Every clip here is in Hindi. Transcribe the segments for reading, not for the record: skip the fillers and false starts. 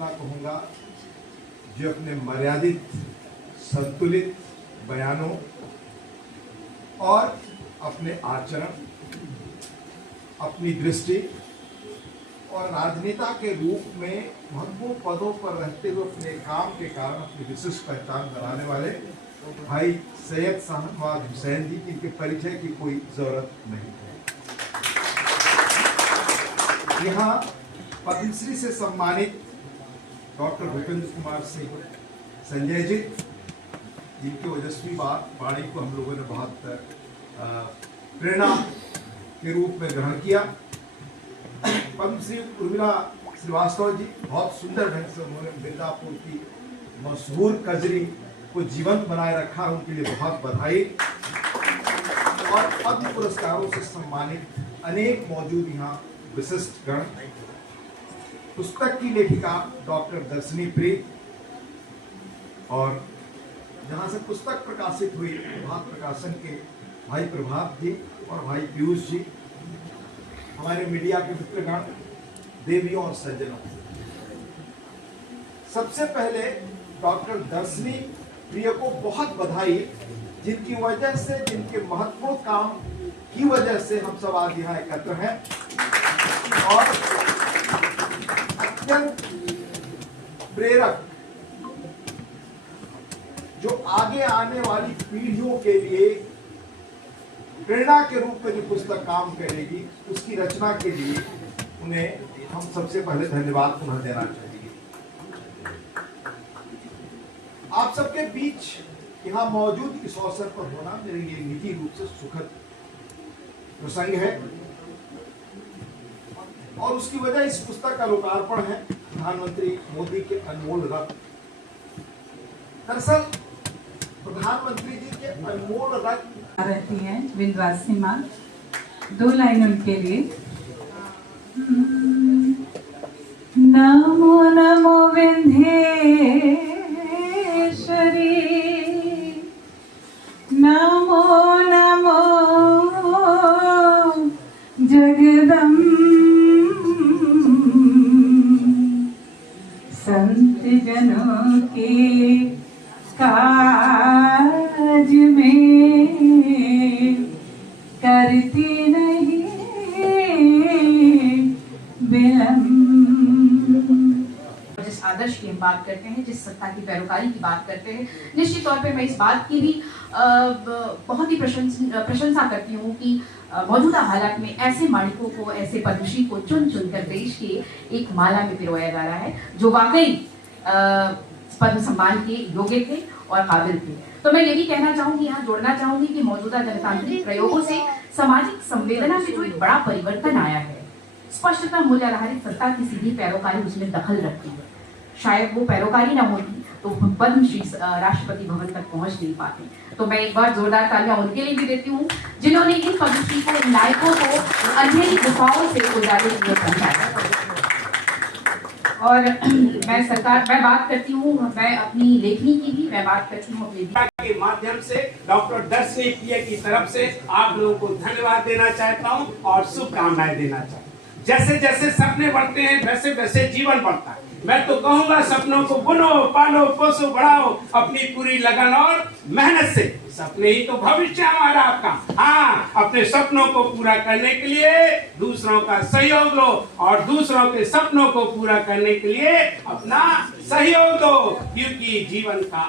इतना कहूँगा, जो अपने मर्यादित संतुलित बयानों और अपने आचरण, अपनी दृष्टि और राजनेता के रूप में महत्वपूर्ण पदों पर रहते हुए अपने काम के कारण अपनी विशिष्ट पहचान बनाने वाले भाई सैयद शाहनवाज हुसैन जी, जिनके परिचय की कोई जरूरत नहीं है। यहाँ पद्मश्री से सम्मानित डॉक्टर भूपेंद्र कुमार सिंह संजय जी, जिनकी ओजस्वी वाणी को हम लोगों ने बहुत प्रेरणा के रूप में ग्रहण किया। पद्मश्री उर्मिला श्रीवास्तव जी, बहुत सुंदर ढंग से उन्होंने मिर्जापुर की मशहूर कजरी को जीवंत बनाए रखा, उनके लिए बहुत बधाई। और पद्म पुरस्कारों से सम्मानित अनेक मौजूद यहाँ विशिष्ट गण, पुस्तक की लेखिका डॉक्टर दर्शनी प्रीत, और जहाँ से पुस्तक प्रकाशित हुई प्रभात प्रकाशन के भाई प्रभात जी और भाई पीयूष जी, हमारे मीडिया के मित्रगण, देवियों और सज्जनों, सबसे पहले डॉक्टर दर्शनी प्रिय को बहुत बधाई, जिनकी वजह से, जिनके महत्वपूर्ण काम की वजह से हम सब आज यहाँ एकत्र हैं और अत्यंत प्रेरक, जो आगे आने वाली पीढ़ियों के लिए प्रेरणा के रूप में जो पुस्तक काम करेगी, उसकी रचना के लिए उन्हें हम सबसे पहले धन्यवाद पुनः देना चाहेंगे। आप सबके बीच यहाँ मौजूद इस अवसर पर होना मेरे लिए निजी रूप से सुखद प्रसंग है, और उसकी वजह इस पुस्तक का लोकार्पण है प्रधानमंत्री मोदी के अनमोल रत्न। दरअसल प्रधानमंत्री जी के अनमोल रत्न रहती हैं विंध्यवासिनी माँ, 2 लाइन उनके लिए। नमो नमो विंध्येश्वरी, नमो नमो जगदम्ब, संत जनों के काज में करती नहीं विलंब। जिस आदर्श की हम बात करते हैं, जिस सत्ता की पैरोकारी की बात करते हैं, निश्चित तौर पे मैं इस बात की भी बहुत ही प्रशंसा करती हूँ कि मौजूदा हालात में ऐसे मालिकों को, ऐसे पद्मश्री को चुन चुनकर देश के एक माला में पिरोया जा रहा है, जो वाकई पद्म सम्मान के योग्य थे और काबिल थे। तो मैं ये भी कहना चाहूंगी, यहाँ जोड़ना चाहूंगी कि मौजूदा जनतांत्रिक प्रयोगों से सामाजिक संवेदना में जो एक बड़ा परिवर्तन आया है, स्पष्टतः मूल्य आधारित सत्ता की सीधी पैरोकारी उसमें दखल रखती है। शायद वो पैरोकारी ना होती तो पद्मश्री राष्ट्रपति भवन तक पहुंच नहीं पाते। तो मैं एक बार जोरदार तालियां उनके लिए भी देती हूँ, जिन्होंने इन पद्मश्री को, इन नायकों को अंधेरी गुफाओं से उजाले किए समझाया। और मैं बात करती हूँ, मैं अपनी लेखनी की भी मैं बात करती हूँ अपने के माध्यम से डॉक्टर दर्शनी प्रिय की तरफ से आप लोगों को धन्यवाद देना चाहता हूँ और शुभकामनाएं देना चाहता हूँ। जैसे जैसे सपने बढ़ते हैं, वैसे वैसे जीवन बढ़ता है। मैं तो कहूँगा, सपनों को बुनो, पालो, पोसो, बढ़ाओ अपनी पूरी लगन और मेहनत से। सपने ही तो भविष्य हमारा आपका। हाँ, अपने सपनों को पूरा करने के लिए दूसरों का सहयोग लो और दूसरों के सपनों को पूरा करने के लिए अपना सहयोग दो, क्योंकि जीवन का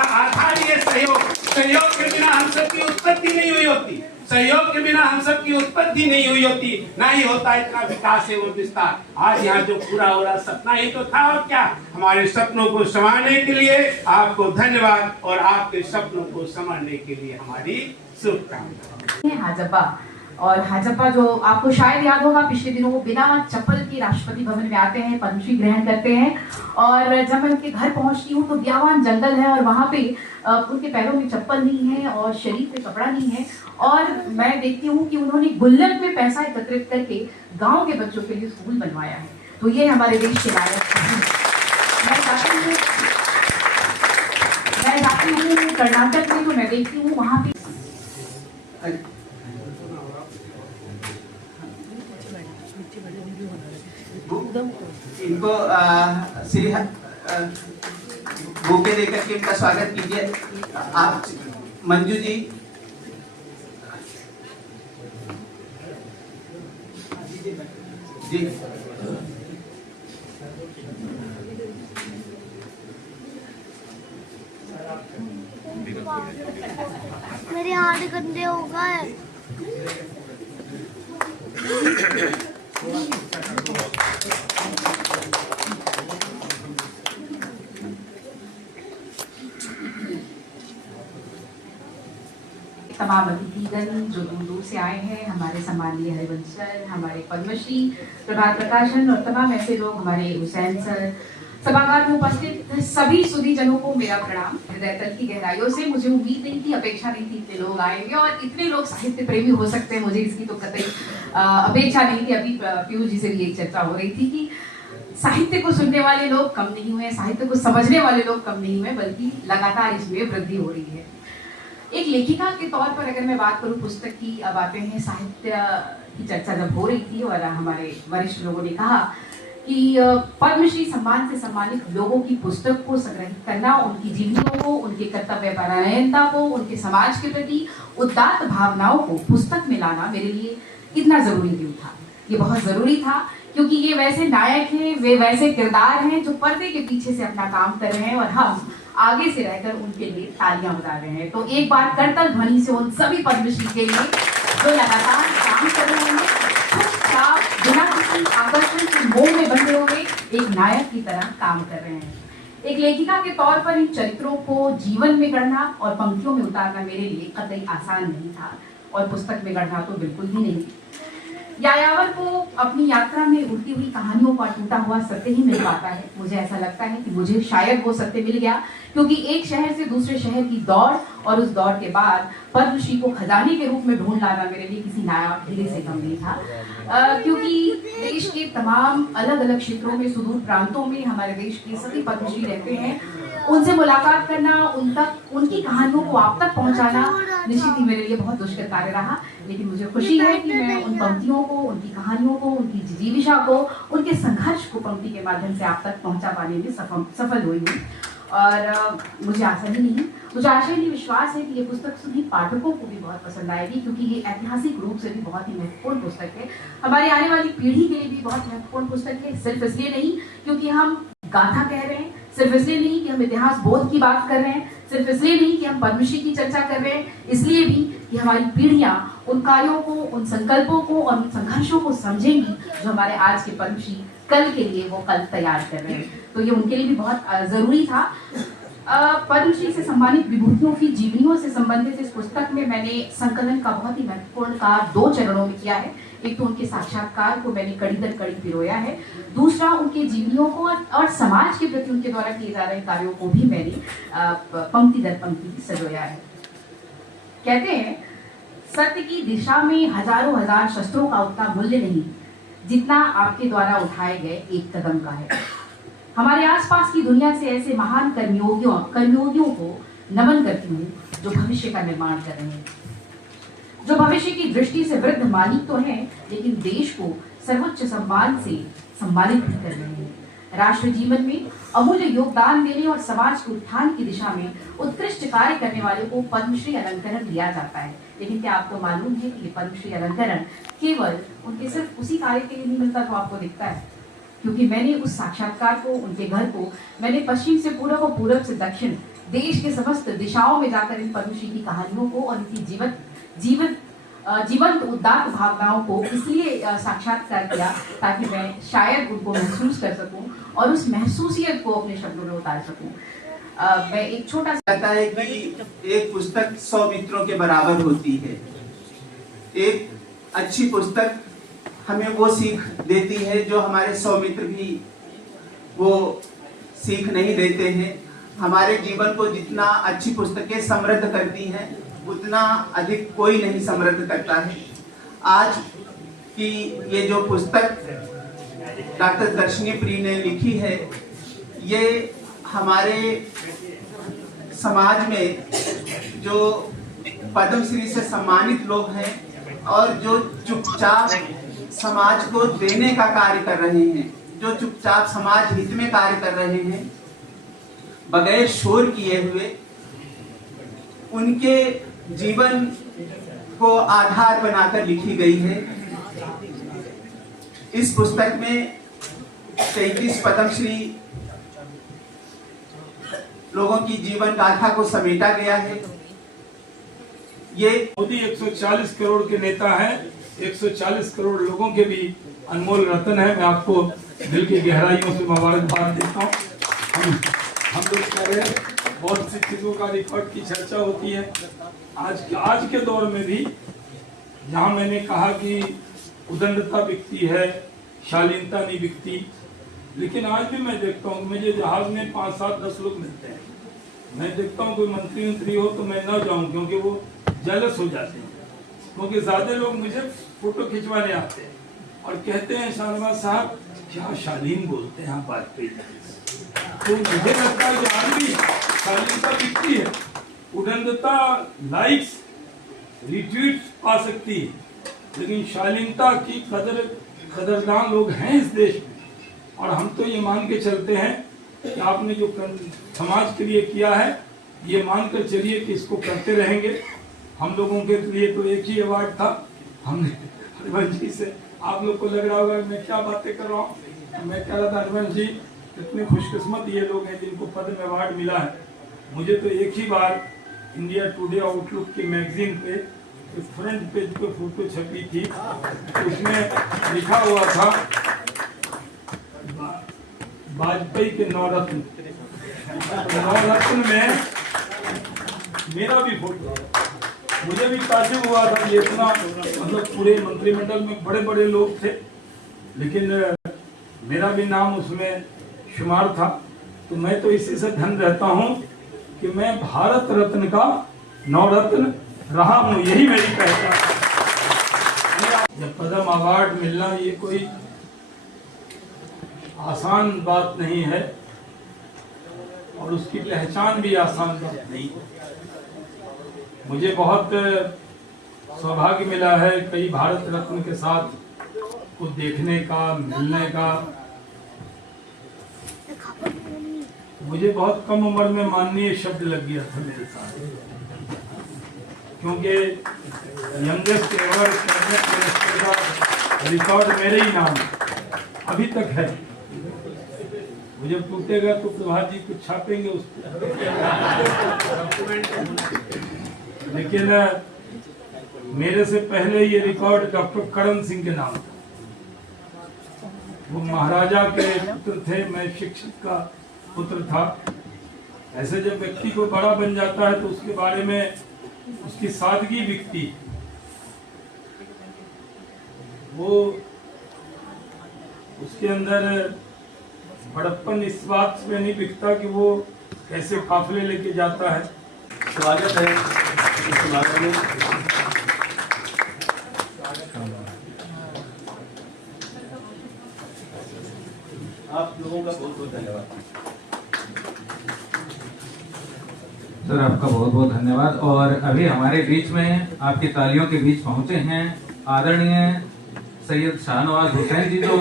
आधार ये सहयोग के बिना हम सबकी उत्पत्ति नहीं हुई होती, सहयोग के बिना हम सब की उत्पत्ति नहीं हुई होती, ना ही होता इतना विकास एवं विस्तार। आज यहाँ जो पूरा हो रहा सपना ही तो था, और क्या। हमारे सपनों को संवारने के लिए आपको धन्यवाद और आपके सपनों को संवारने के लिए हमारी शुभकामनाएं। हाजपा और हाजपा, जो आपको शायद याद होगा, पिछले दिनों वो बिना चप्पल के राष्ट्रपति भवन में आते हैं, पद्मश्री ग्रहण करते हैं। और जब मैं उनके घर पहुंचती हूँ तो बियावान जंगल है और वहाँ पे उनके पैरों में चप्पल नहीं है और शरीर पे कपड़ा नहीं है। और मैं देखती हूँ कि उन्होंने गुल्लक में पैसा एकत्रित करके गांव के बच्चों के लिए स्कूल बनवाया है। तो ये हमारे देश के नायक हैं। मैं जाती हूँ कर्नाटक में, तो मैं देखती हूँ वहाँ पे दो इनको श्री बुके देकर के इनका स्वागत कीजिए। आप मंजू जी। जी मेरे हाथ गंदे हो गए। तमाम अतिथिगण जो दूर दूर से आए हैं, हमारे सम्मानीय हरिवंश सर, हमारे पद्मश्री प्रभात प्रकाशन और तमाम ऐसे लोग, हमारे हुसैन सर, सभागार में उपस्थित सभी सुधीजनों को मेरा प्रणाम। हृदय तल की गहराइयों से मुझे उम्मीद नहीं थी, अपेक्षा नहीं थी इतने लोग आएंगे और इतने लोग साहित्य प्रेमी हो सकते हैं, मुझे इसकी तो कतई अपेक्षा नहीं थी। अभी पीयूष जी से भी एक चर्चा हो रही थी कि साहित्य को सुनने वाले लोग कम नहीं हुए, साहित्य को समझने वाले लोग कम नहीं हुए, बल्कि लगातार इसमें वृद्धि हो रही है। एक लेखिका के तौर पर अगर मैं बात करूं, पुस्तक की अब आते हैं, साहित्य की चर्चा जब हो रही थी और हमारे वरिष्ठ लोगों ने कहा कि पद्मश्री सम्मान से सम्मानित लोगों की पुस्तक को संग्रहित करना, उनकी जीवनियों को, उनके कर्तव्य परायणता को, उनके समाज के प्रति उदात्त भावनाओं को पुस्तक में लाना मेरे लिए इतना जरूरी क्यों था। ये बहुत जरूरी था क्योंकि ये वैसे नायक हैं, वे वैसे किरदार हैं जो पर्दे के पीछे से अपना काम कर रहे हैं और हम आगे से रहकर उनके लिए तालियां बजा रहे हैं। तो एक बार करतल ध्वनि से उन सभी पद्मश्री के लिए जो लगातार काम कर रहे हैं, चुपचाप बिना किसी आकर्षण के मोह में बंधे हुए एक नायक की तरह काम कर रहे हैं। एक लेखिका के तौर पर इन चरित्रों को जीवन में गढ़ना और पंक्तियों में उतारना मेरे लिए कतई आसान नहीं था और पुस्तक में गढ़ना तो बिल्कुल भी नहीं। यायावर को अपनी यात्रा में उड़ती हुई कहानियों का टूटा हुआ सत्य ही मिल पाता है। मुझे ऐसा लगता है कि मुझे शायद वो सत्य मिल गया क्योंकि एक शहर से दूसरे शहर की दौड़ और उस दौड़ के बाद पद्मश्री को खजाने के रूप में ढूंढ लाना मेरे लिए किसी नायाब हीरे से कम नहीं था। क्योंकि देश के तमाम अलग अलग क्षेत्रों में, सुदूर प्रांतों में हमारे देश के सभी पद्मश्री रहते हैं, उनसे मुलाकात करना, उन तक उनकी कहानियों को आप तक पहुंचाना निश्चित ही मेरे लिए बहुत दुष्कर कार्य रहा। लेकिन मुझे खुशी है कि मैं उन पंक्तियों को, उनकी कहानियों को, उनकी जिजीविषा को, उनके संघर्ष को पंक्ति के माध्यम से आप तक पहुंचा पाने में सफल हुई हूँ। और मुझे आशा ही नहीं विश्वास है कि ये पुस्तक सभी पाठकों को भी बहुत पसंद आएगी क्योंकि ये ऐतिहासिक रूप से भी बहुत ही महत्वपूर्ण पुस्तक है। हमारी आने वाली पीढ़ी के लिए भी बहुत महत्वपूर्ण पुस्तक है, सिर्फ इसलिए नहीं क्योंकि हम गाथा कह रहे हैं, सिर्फ इसलिए नहीं कि हम इतिहास बोध की बात कर रहे हैं, सिर्फ इसलिए नहीं कि हम पद्मश्री की चर्चा कर रहे हैं, इसलिए भी कि हमारी पीढ़ियां उन कार्यों को, उन संकल्पों को और उन संघर्षों को समझेंगी जो हमारे आज के पद्मश्री कल के लिए वो कल तैयार कर रहे हैं। तो ये उनके लिए भी बहुत जरूरी था। पद्मश्री से सम्मानित विभूतियों की जीवनियों से संबंधित इस पुस्तक में मैंने संकलन का बहुत ही महत्वपूर्ण कार्य 2 चरणों में किया है। एक तो उनके साक्षात्कार को मैंने कड़ी दर कड़ी पिरोया है, दूसरा उनके जीवनियों को और समाज के प्रति उनके द्वारा किए जा रहे कार्यों को भी मैंने पंक्ति दर पंक्ति सजोया है। कहते हैं सत्य की दिशा में हजारों हजार शस्त्रों का उतना मूल्य नहीं जितना आपके द्वारा उठाए गए एक कदम का है। हमारे आसपास की दुनिया से ऐसे महान कर्मयोगियों को नमन करती हूँ जो भविष्य का निर्माण कर रहे हैं, जो भविष्य की दृष्टि से वृद्ध मालिक तो हैं लेकिन देश को सर्वोच्च सम्मान से सम्मानित भी कर रहे हैं। राष्ट्र जीवन में अमूल्य योगदान देने और समाज के उत्थान की दिशा में उत्कृष्ट कार्य करने वाले को पद्मश्री अलंकरण दिया जाता है। लेकिन क्या आपको मालूम है कि ये पद्मश्री अलंकरण केवल उनके सिर्फ उसी कार्य के लिए नहीं मिलता जो आपको दिखता है? क्योंकि मैंने उस साक्षात्कार को, उनके घर को मैंने पश्चिम से पूर्व और पूर्व से दक्षिण देश के समस्त दिशाओं में जाकर इन पद्मश्री की कहानियों को और इनकी जीवंत उदात्त भावनाओं को इसलिए साक्षात्कार किया ताकि मैं शायद उनको महसूस कर सकूं और उस महसूसियत को अपने शब्दों में उतार सकूं। मैं एक छोटा सा कहता है कि एक पुस्तक 100 मित्रों के बराबर होती है। एक अच्छी पुस्तक हमें वो सीख देती है जो हमारे 100 मित्र भी वो सीख नहीं देते हैं। हमारे जीवन को जितना अच्छी पुस्तकें समृद्ध करती हैं उतना अधिक कोई नहीं समृद्ध करता है। आज की ये जो पुस्तक डॉक्टर दर्शनी प्रिय ने लिखी है, ये हमारे समाज में जो पद्मश्री से सम्मानित लोग हैं और जो चुपचाप समाज को देने का कार्य कर रहे हैं, जो चुपचाप समाज हित में कार्य कर रहे हैं, बगैर शोर किए हुए उनके जीवन को आधार बनाकर लिखी गई है। इस पुस्तक में 33 पद्मश्री लोगों की जीवन गाथा को समेटा गया है। ये मोदी 140 करोड़ के नेता हैं, 140 करोड़ लोगों के भी अनमोल रत्न है। मैं आपको दिल की गहराइयों से मुबारकबाद देता हूँ। हम लोग कह रहे हैं बहुत सी चीजों का रिकॉर्ड की चर्चा होती है। आज के दौर में भी जहाँ मैंने कहा कि उदंडता बिकती है, शालीनता नहीं बिकती, लेकिन आज भी मैं देखता हूँ मुझे जहाज में 5, 7, 10 लोग मिलते हैं। मैं देखता हूँ कोई मंत्री हो तो मैं न जाऊँ, क्योंकि वो जेलस हो जाते हैं, क्योंकि ज्यादा लोग मुझे फोटो खिंचवाने आते हैं और कहते हैं शाहनवाज साहब क्या शालीन बोलते हैं आप वाजपेयी। तो मुझे लगता है कि आज भी शालीनता बिकती है, उदंडता लाइक्स रिट्वीट पा सकती है, लेकिन शालीनता की कदरदान लोग हैं इस देश में। और हम तो ये मान के चलते हैं कि आपने जो समाज के लिए किया है, ये मानकर चलिए कि इसको करते रहेंगे। हम लोगों के लिए तो एक ही अवार्ड था, हमने हरिवंश जी से, आप लोग को लग रहा होगा मैं क्या बातें कर रहा हूँ, मैं कह रहा था हरिवंश जी इतने खुशकिस्मत ये लोग हैं जिनको पद्म अवार्ड मिला है। मुझे तो एक ही बार इंडिया टुडे आउटलुक की मैगजीन पे फ्रंट पेज पे फोटो छपी थी, उसमें लिखा हुआ था वाजपेयी के नवरत्न में मेरा भी फोटो। मुझे भी ताज्जुब हुआ था कि इतना मतलब पूरे मंत्रिमंडल में बड़े बड़े लोग थे, लेकिन मेरा भी नाम उसमें शुमार था। तो मैं तो इसी से धन रहता हूँ कि मैं भारत रत्न का नवरत्न रहा हूँ, यही मेरी पहचान है। जब पद्म अवार्ड मिलना ये कोई आसान बात नहीं है और उसकी पहचान भी आसान बात नहीं है। मुझे बहुत सौभाग्य मिला है कई भारत रत्न के साथ को देखने का, मिलने का। मुझे बहुत कम उम्र में माननीय शब्द लग गया था मेरे साथ, क्योंकि यंगेस्ट एवर कैबिनेट मिनिस्टर का रिकॉर्ड मेरे ही नाम अभी तक है। मुझे टूटेगा तो प्रभात जी कुछ छापेंगे उस पर, लेकिन मेरे से पहले ये रिकॉर्ड डॉक्टर करण सिंह के नाम था। वो महाराजा के पुत्र थे, मैं शिक्षक का पुत्र था। ऐसे जब व्यक्ति को बड़ा बन जाता है तो उसके बारे में उसकी सादगी बिकती, वो उसके अंदर बड़प्पन इस बात में नहीं बिकता कि वो कैसे काफिले लेके जाता है। स्वागत है इस समारोह में। आप लोगों का बहुत बहुत धन्यवाद। सर आपका बहुत बहुत धन्यवाद। और अभी हमारे बीच में आपकी तालियों के बीच पहुंचे हैं आदरणीय सैयद शाहनवाज हुसैन जी, जो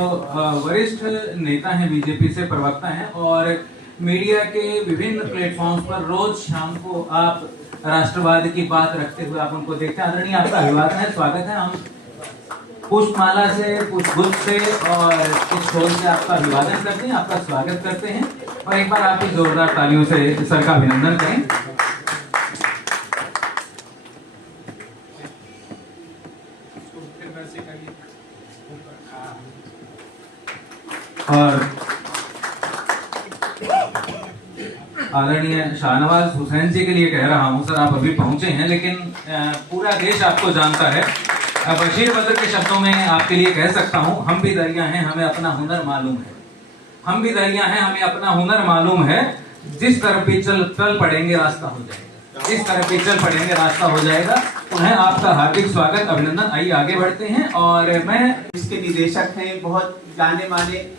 वरिष्ठ नेता हैं, बीजेपी से प्रवक्ता हैं और मीडिया के विभिन्न प्लेटफॉर्म्स पर रोज शाम को आप राष्ट्रवाद की बात रखते हुए आप उनको देखते हैं। आदरणीय आपका अभिवादन है, स्वागत है। हम पुष्पमाला से, पुष्पगुच्छ से और कुछ फूल से आपका अभिवादन करते हैं, आपका स्वागत करते हैं और एक बार आपकी जोरदार तालियों से सर का अभिनंदन करें। और आदरणीय शाहनवाज हुसैन जी के लिए कह रहा हूं, सर आप अभी पहुंचे हैं लेकिन पूरा देश आपको जानता है। बशीर बद्र के शब्दों में आपके लिए कह सकता हूं, हम भी दरिया हैं हमें अपना हुनर मालूम है। हम भी दरिया हैं हमें अपना हुनर मालूम है। जिस तरफ भी चल पड़ेंगे रास्ता हो जाएगा, जिस तरफ भी चल पड़ेंगे रास्ता हो जाएगा। उन्हें आपका हार्दिक स्वागत, अभिनंदन। आइए आगे बढ़ते हैं। और मैं इसके निदेशक हैं, बहुत जाने माने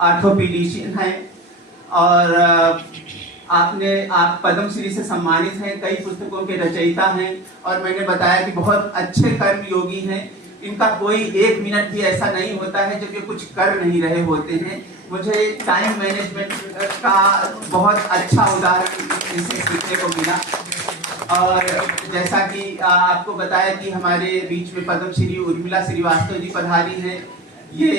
आर्थोपीडिशियन हैं और आप पद्मश्री से सम्मानित हैं, कई पुस्तकों के रचयिता हैं और मैंने बताया कि बहुत अच्छे कर्मयोगी हैं। इनका कोई 1 मिनट भी ऐसा नहीं होता है जब ये कुछ कर नहीं रहे होते हैं। मुझे टाइम मैनेजमेंट का बहुत अच्छा उदाहरण इनसे सीखने को मिला। और जैसा कि आपको बताया कि हमारे बीच में पद्म श्री उर्मिला श्रीवास्तव जी पधारी हैं। ये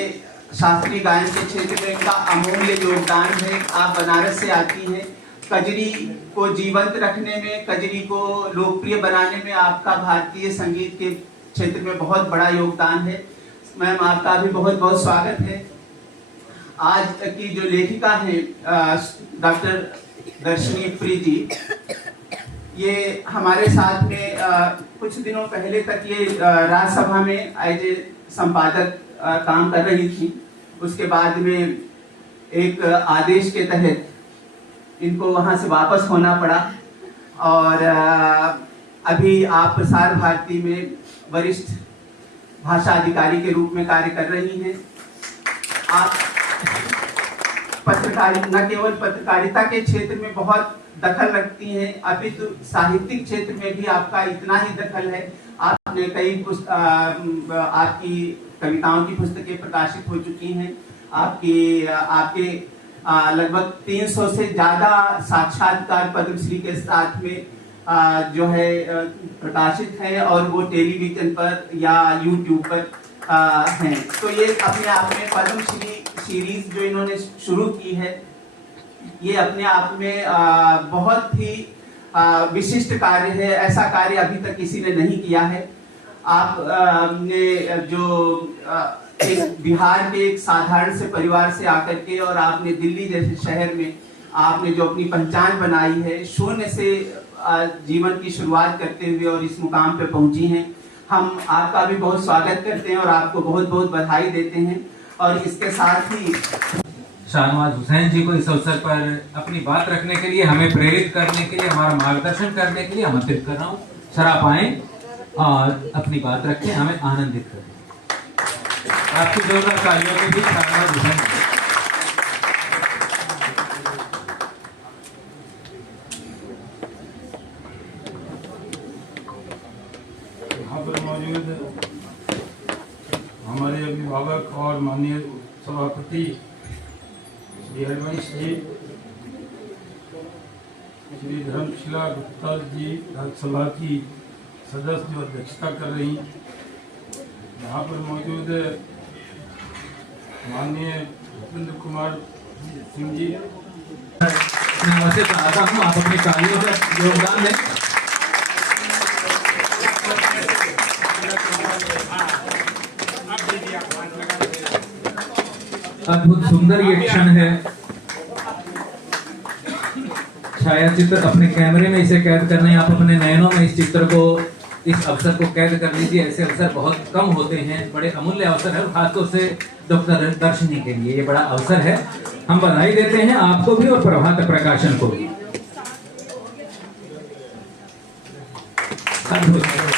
शास्त्रीय गायन के क्षेत्र में इनका अमूल्य योगदान है। आप बनारस से आती हैं, कजरी को जीवंत रखने में, कजरी को लोकप्रिय बनाने में आपका भारतीय संगीत के क्षेत्र में बहुत बड़ा योगदान है। मैम, आपका भी बहुत बहुत स्वागत है। आज की जो लेखिका है डॉक्टर दर्शनी प्री जी, ये हमारे साथ में कुछ दिनों पहले तक ये राज्यसभा में एज ए संपादक काम कर रही थी। उसके बाद में एक आदेश के तहत इनको वहां से वापस होना पड़ा और अभी आप प्रसार भारती में वरिष्ठ भाषा अधिकारी के रूप में कार्य कर रही हैं। आप न केवल पत्रकारिता के क्षेत्र में बहुत दखल रखती हैं, अपितु साहित्यिक क्षेत्र में भी आपका इतना ही दखल है। आपने कई आपकी कविताओं की पुस्तकें प्रकाशित हो चुकी हैं। आपके लगभग 300 से ज्यादा साक्षात्कार पद्मश्री के साथ में जो है प्रकाशित है और वो टेलीविजन पर या यूट्यूब पर हैं। तो ये अपने आप में पद्मश्री सीरीज जो इन्होंने शुरू की है, ये अपने आप में बहुत ही विशिष्ट कार्य है। ऐसा कार्य अभी तक किसी ने नहीं किया है। आप ने जो एक बिहार के एक साधारण से परिवार से आकर के और आपने दिल्ली जैसे शहर में आपने जो अपनी पहचान बनाई है, शून्य से जीवन की शुरुआत करते हुए और इस मुकाम पे पहुंची हैं। हम आपका भी बहुत स्वागत करते हैं और आपको बहुत बहुत बधाई देते हैं। और इसके साथ ही शाहनवाज हुसैन जी को इस अवसर पर अपनी बात रखने के लिए, हमें प्रेरित करने के लिए, हमारा मार्गदर्शन करने के लिए आमंत्रित कर रहा हूँ। सर, आप आए और अपनी बात रखें, हमें आनंदित करें। आपकी जोरदार तालियों के बीच शाहनवाज हुसैन जी। यहाँ पर मौजूद हमारे अभिभावक और माननीय सभापति श्री हरिवंश जी, श्री धर्मशिला गुप्ता जी राज्यसभा की सदस्य जो अध्यक्षता कर रही, यहाँ पर मौजूद माननीय भूपेंद्र कुमार सिंह जी, मैं वैसे चाहता हूँ आप अपनी तालियों का योगदान दें। अद्भुत सुंदर ये क्षण है। छायाचित्र अपने कैमरे में इसे कैद करने, आप अपने नयनों में इस चित्र को, इस अवसर को कैद कर लीजिए। ऐसे अवसर बहुत कम होते हैं, बड़े अमूल्य अवसर है, खासतौर से डॉक्टर दर्शनी के लिए ये बड़ा अवसर है। हम बधाई देते हैं आपको भी और प्रभात प्रकाशन को भी। अद्भुत।